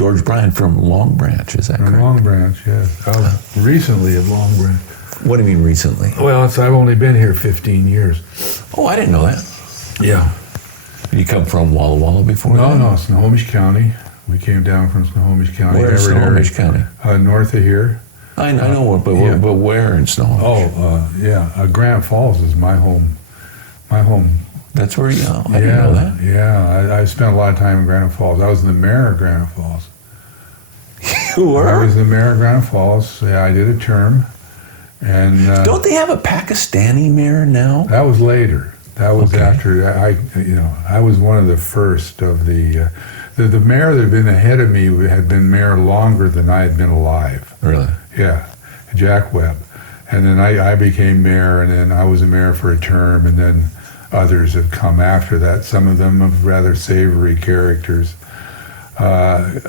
George Bryan from Long Branch, is that From correct? Long Branch, yes. I was recently at Long Branch. What do you mean recently? Well, I've only been here 15 years. Oh, I didn't know that. Yeah. You come from Walla Walla before that? No, Snohomish County. We came down from Snohomish County. Where in Snohomish County? North of here. I know, but where in Snohomish? Granite Falls is my home. That's where you are? I didn't know that. Yeah, I spent a lot of time in Granite Falls. I was the mayor of Granite Falls. You were? I was the mayor of Granite Falls. Yeah, I did a term. And don't they have a Pakistani mayor now? that was later. That was after I was one of the first of the mayor that had been ahead of me had been mayor longer than I had been alive. Really? Yeah, Jack Webb. And then I became mayor, and then I was a mayor for a term, and then others have come after that. Some of them of rather savory characters. Mayor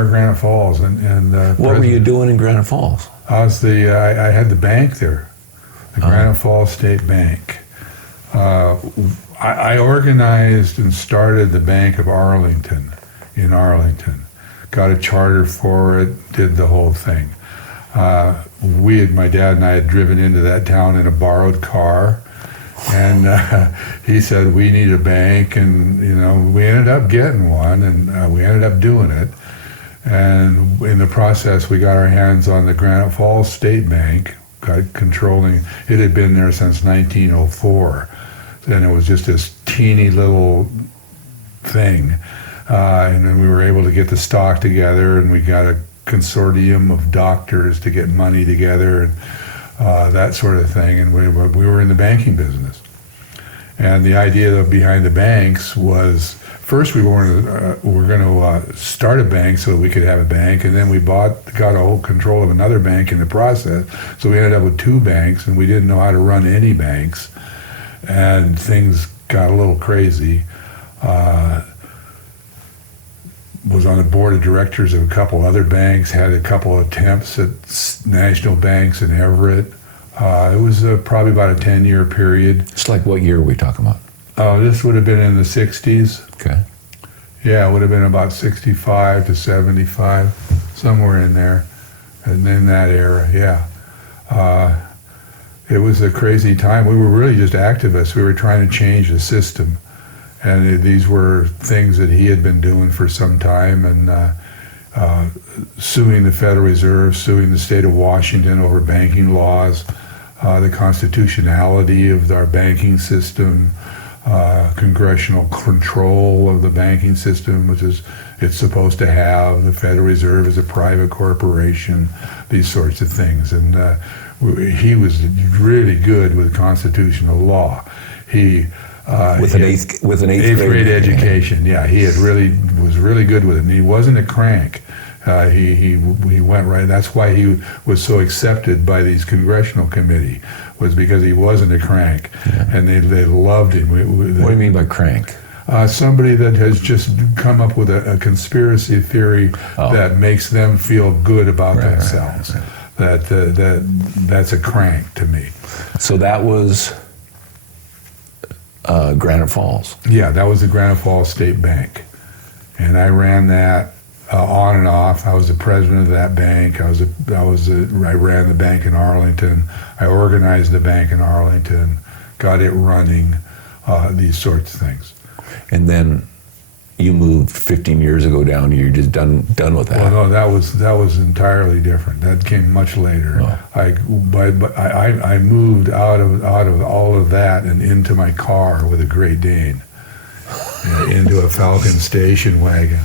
of Granite Falls, and what were you doing in Granite Falls? I was I had the bank there, the Granite Falls State Bank. I organized and started the Bank of Arlington in Arlington. Got a charter for it, did the whole thing. My dad and I had driven into that town in a borrowed car, and he said, we need a bank, and we ended up getting one, and we ended up doing it. And in the process, we got our hands on the Granite Falls State Bank, got controlling. It had been there since 1904, and it was just this teeny little thing. And then we were able to get the stock together, and we got a consortium of doctors to get money together, and that sort of thing. And we were in the banking business. And the idea behind the banks was, first we were going to start a bank so that we could have a bank, and then we got a whole control of another bank in the process. So we ended up with two banks, and we didn't know how to run any banks, and things got a little crazy. Was on the board of directors of a couple other banks, had a couple of attempts at national banks in Everett. It was probably about a 10-year period. It's like, what year are we talking about? This would have been in the 60s. Okay. Yeah, it would have been about 65 to 75, somewhere in there, and in that era, yeah. It was a crazy time. We were really just activists. We were trying to change the system. And these were things that he had been doing for some time, and suing the Federal Reserve, suing the state of Washington over banking laws, the constitutionality of our banking system, congressional control of the banking system, which is it's supposed to have. The Federal Reserve is a private corporation, these sorts of things. And he was really good with constitutional law. With an eighth grade education, yeah, he was really good with it, and he wasn't a crank. He went right. That's why he was so accepted by these congressional committee, was because he wasn't a crank, and they loved him. What do you mean by crank? Somebody that has just come up with a conspiracy theory that makes them feel good about themselves. Right. That's a crank to me. So that was Granite Falls. Yeah, that was the Granite Falls State Bank, and I ran that on and off. I was the president of that bank. I ran the bank in Arlington. I organized the bank in Arlington, got it running, these sorts of things. And then you moved 15 years ago down. You're just done with that. Well, no, that was entirely different. That came much later. Oh. I moved out of all of that and into my car with a Great Dane, into a Falcon station wagon,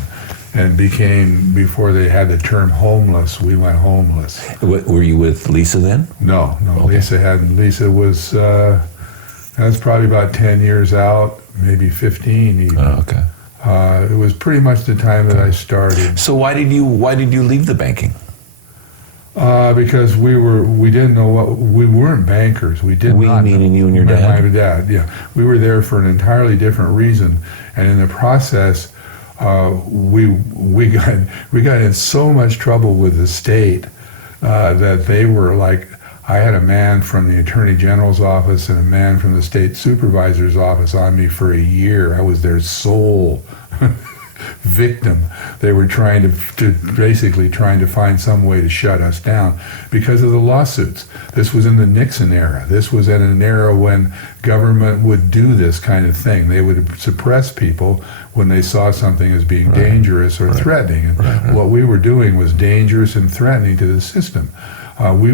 and became, before they had the term homeless, we went homeless. Were you with Lisa then? No. Okay. Lisa was that was probably about 10 years out, maybe 15 even. Oh, okay. It was pretty much the time that I started. So why did you leave the banking? Because we didn't know we weren't bankers. We did not. Meaning you and your dad? My dad, yeah. We were there for an entirely different reason, and in the process, we got in so much trouble with the state that they were like, I had a man from the Attorney General's office and a man from the State Supervisor's office on me for a year. I was their sole victim. They were trying to basically trying to find some way to shut us down because of the lawsuits. This was in the Nixon era. This was in an era when government would do this kind of thing. They would suppress people when they saw something as being dangerous or threatening. And what we were doing was dangerous and threatening to the system. We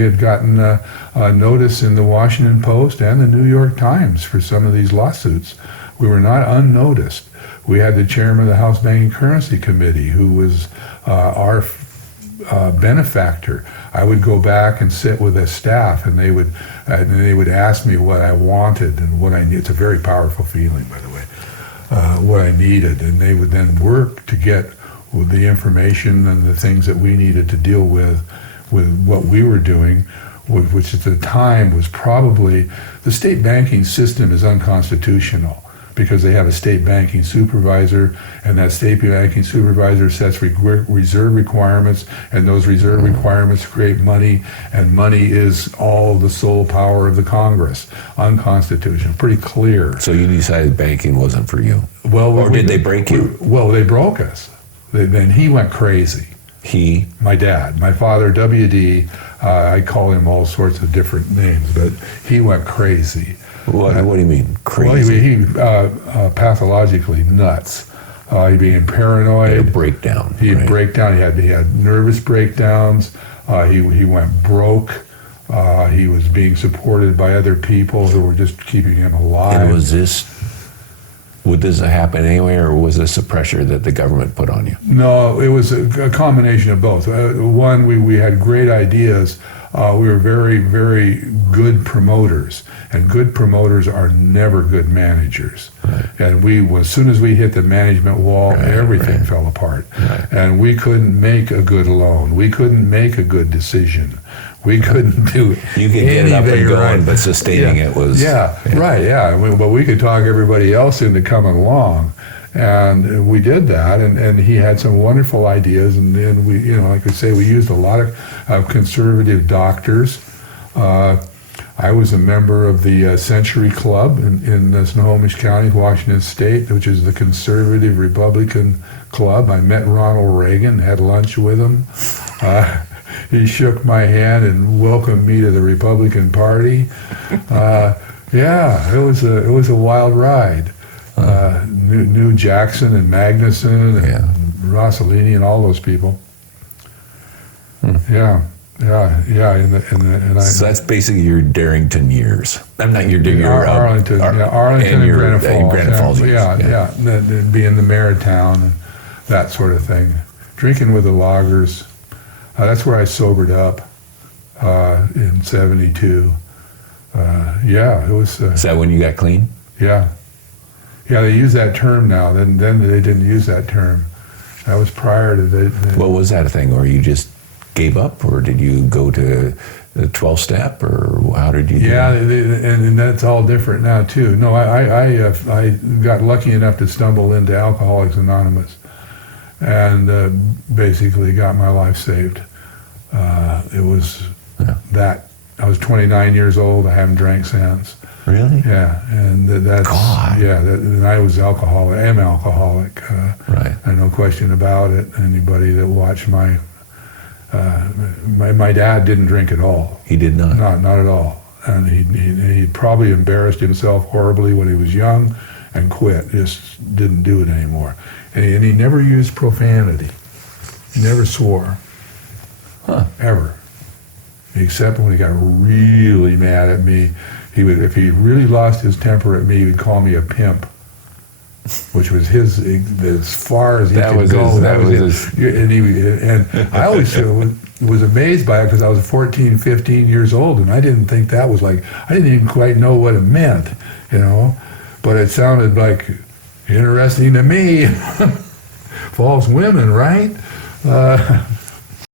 had gotten a notice in the Washington Post and the New York Times for some of these lawsuits. We were not unnoticed. We had the chairman of the House Banking Currency Committee, who was our benefactor. I would go back and sit with the staff, and they would ask me what I wanted and what I needed. It's a very powerful feeling, by the way, what I needed, and they would then work to get the information and the things that we needed to deal with what we were doing, which at the time was probably, the state banking system is unconstitutional because they have a state banking supervisor, and that state banking supervisor sets reserve requirements, and those reserve requirements create money, and money is all the sole power of the Congress. Unconstitutional, pretty clear. So you decided banking wasn't for you? Well, or did they break you? Well, they broke us. Then he went crazy. He? My dad. My father, W.D., I call him all sorts of different names, but he went crazy. What do you mean, crazy? Well, he pathologically nuts. He being paranoid. He had a breakdown. He'd break down. He had nervous breakdowns. He went broke. He was being supported by other people who were just keeping him alive. And would this happen anyway, or was this a pressure that the government put on you? No, it was a combination of both. One, we had great ideas. We were very, very good promoters, and good promoters are never good managers. Right. And as soon as we hit the management wall, everything fell apart. Right. And we couldn't make a good loan. We couldn't make a good decision. We couldn't do You could get it up and going, but sustaining it was... But we could talk everybody else into coming along. And we did that, and he had some wonderful ideas, and then we, like I say, we used a lot of conservative doctors. I was a member of the Century Club in Snohomish County, Washington State, which is the conservative Republican club. I met Ronald Reagan, had lunch with him. He shook my hand and welcomed me to the Republican Party. It was a wild ride. Knew Jackson and Magnuson and Rossellini and all those people. So that's basically your Darrington years. I'm not your Arlington, Arlington and Granite Falls. Granite Falls years. Being the mayor of town and that sort of thing. Drinking with the loggers. That's where I sobered up in '72. It was. Is that when you got clean? Yeah. Yeah, they use that term now. Then they didn't use that term. That was prior to the What was that a thing, or you just gave up, or did you go to the 12-step, or how did you do that? And that's all different now too. No, I got lucky enough to stumble into Alcoholics Anonymous, and basically got my life saved. It was that. I was 29 years old. I haven't drank since. Really? Yeah, and that's God. and I was alcoholic. I am alcoholic. Right. And no question about it. Anybody that watched my dad didn't drink at all. He did not. Not at all. And he probably embarrassed himself horribly when he was young, and quit. Just didn't do it anymore. And he never used profanity. He never swore. Ever. Except when he got really mad at me. If he really lost his temper at me, he would call me a pimp, which was as far as he could go. And I always was amazed by it because I was 14, 15 years old, and I didn't think that was I didn't even quite know what it meant, but it sounded like interesting to me. False women, right?